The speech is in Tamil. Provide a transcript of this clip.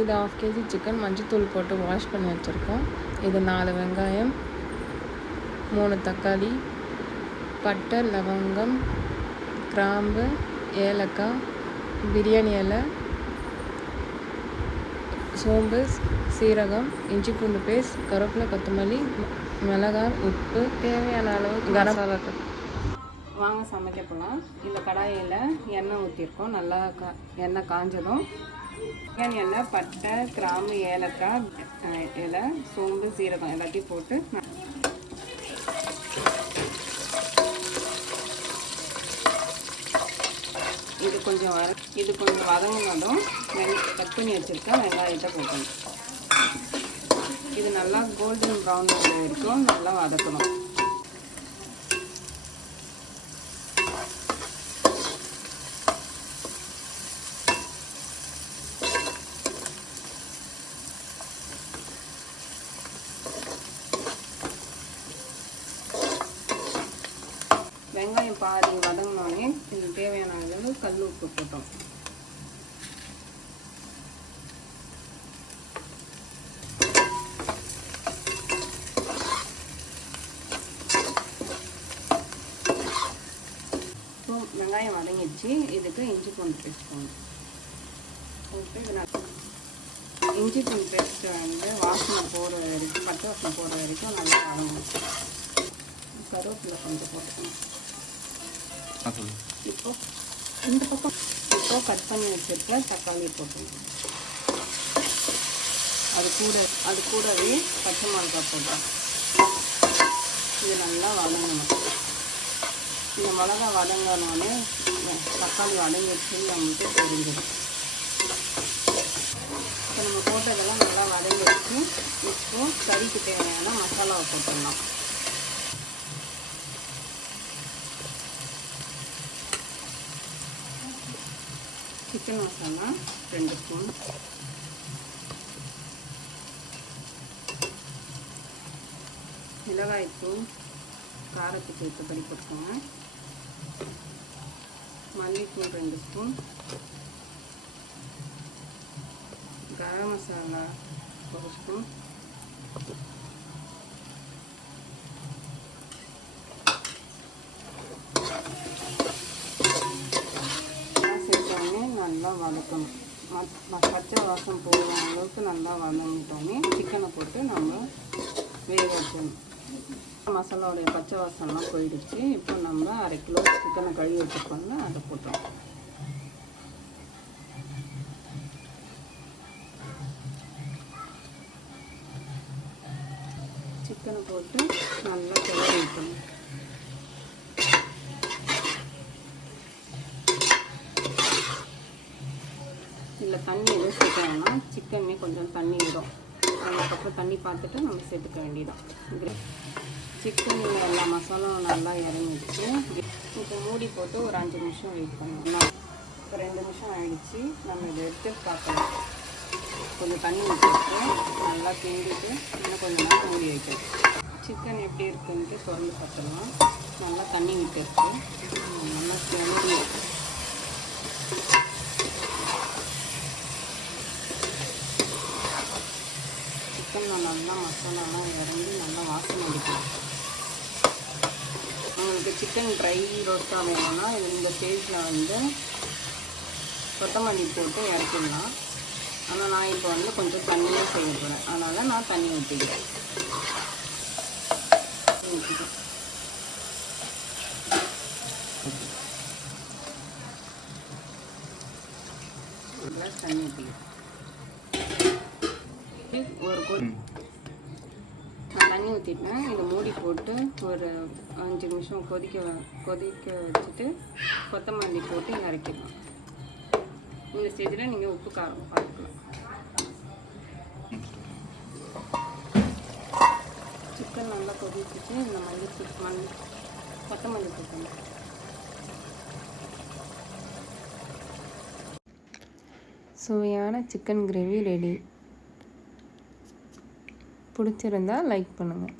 இது 1/2 kg சிக்கன் மஞ்சத்தூள் போட்டு வாஷ் பண்ணி வச்சுருக்கோம். இது 4 வெங்காயம், 3 தக்காளி, பட்டை, லவங்கம், கிராம்பு, ஏலக்காய், பிரியாணி இலை, சோம்பு, சீரகம், இஞ்சி பூண்டு பேஸ்ட், கருவேப்பிலை, கொத்தமல்லி, மிளகாய், உப்பு, தேவையான அளவு கரம் மசாலா. வாங்க சமைக்க போகலாம். இந்த கடாயில் எண்ணெய் ஊற்றிருக்கோம். நல்லா எண்ணெய் காஞ்சதும் பிரியாணி எண்ணெய், பட்டை, கிராம்பு, ஏலக்காய் இலை, சோம்பு, சீரகம் எல்லாத்தையும் போட்டு இது கொஞ்சம் வதங்கினதும் கட் பண்ணி வச்சுருக்க வெங்காயத்தை போட்டணும். இது நல்லா கோல்டன் ப்ரௌன் வரைக்கும் நல்லா வதக்கணும். வெங்காயம் பாதி வதங்கினோடனே இதுக்கு தேவையான அளவு கல் உப்பு போட்டோம். வெங்காயம் வதங்கிடுச்சு. இதுக்கு இஞ்சி பூண்டு பேஸ்ட் போடணும். போட்டு இஞ்சி பூண்டு பேஸ்ட் வாசனை போகிற வரைக்கும், பச்சை வாசனை போகிற வரைக்கும் நல்லா வதங்கணும். கருவேப்பிலை கொஞ்சம் போட்டுக்கணும். இப்போ இந்த பக்கம் கட் பண்ணி வச்சுருக்க தக்காளி போட்டுக்கணும். அது கூடவே பச்சை மிளகாய் போட்டோம். இது நல்லா வதங்கணும். இந்த மிளகா வதங்கினோடனே தக்காளி வதங்கிடுச்சு நம்மளுக்கு தெரிஞ்சிடும். இப்போ நம்ம போட்டதெல்லாம் நல்லா வதங்கிடுச்சு. இப்போ கறிக்கு தேவையான மசாலாவை போட்டுடலாம். சிக்கன் மசாலா 2 ஸ்பூன், மிளகாய்த்தூள் காரத்துக்கு ஏற்றபடி போட்டுக்கோங்க, மல்லித்தூள் 2 ஸ்பூன், கரம் மசாலா 1 ஸ்பூன், நல்லா வதக்கணும். பச்சை வாசம் போகிற அளவுக்கு நல்லா வதங்கிட்டோன்னே சிக்கனை போட்டு நம்ம வேக வச்சணும். மசாலாவுடைய பச்சை வாசம்லாம் போயிடுச்சு. இப்போ நம்ம 1/2 கிலோ சிக்கனை கழுவி வச்சுருக்கோங்க, அதை போட்டோம். சிக்கனை போட்டு நல்லா கிளறி வைக்கணும். இதில் தண்ணி எதுவும் சேர்க்கணும்னா சிக்கனே கொஞ்சம் தண்ணி விடும். அதுக்கப்புறம் தண்ணி பார்த்துட்டு நம்ம சேர்த்துக்க வேண்டியதான். சிக்கன் எல்லா மசாலாவும் நல்லா இறங்கிடுச்சு. இப்போ மூடி போட்டு ஒரு 5 நிமிஷம் வெயிட் பண்ணணும். இப்போ 2 நிமிஷம் ஆகிடுச்சு. நம்ம இதை எடுத்து பார்க்கலாம். கொஞ்சம் தண்ணி ஊற்றிட்டு நல்லா கிண்டிட்டு இன்னும் கொஞ்சம் நேரம் மூடி வைக்கணும். சிக்கன் எப்படி இருக்குன்ட்டு திறந்து பார்த்துடலாம். நல்லா தண்ணி விட்டுருக்கு. நல்லா கிண்டி சிக்கனில் நல்லா மசாலாலாம் இறங்கி நல்லா வாசனை அடிக்கும். உங்களுக்கு சிக்கன் ட்ரை ரோஸ்ட்டாக வேணும்னா இந்த ஸ்டேஜில் கொத்தமல்லி போட்டு இறக்கிடலாம். ஆனால் நான் இப்போ கொஞ்சம் தண்ணியாக செய்ய போகிறேன். அதனால் நான் தண்ணி ஊற்றிக்கிறேன். தண்ணி ஊற்றிக்கிறேன். நான் தண்ணி ஊற்றிட்டேன். இதை மூடி போட்டு ஒரு 5 நிமிஷம் கொதிக்க வச்சுட்டு கொத்தமல்லி போட்டு இறக்கிடலாம். இந்த ஸ்டேஜில் நீங்கள் உப்பு காரம் பார்த்துக்கலாம். சிக்கன் நல்லா கொதிச்சுட்டு இந்த கொத்தமல்லி போட்டணும். சுவையான சிக்கன் கிரேவி ரெடி. பிடிச்சிருந்தா லைக் பண்ணுங்கள்.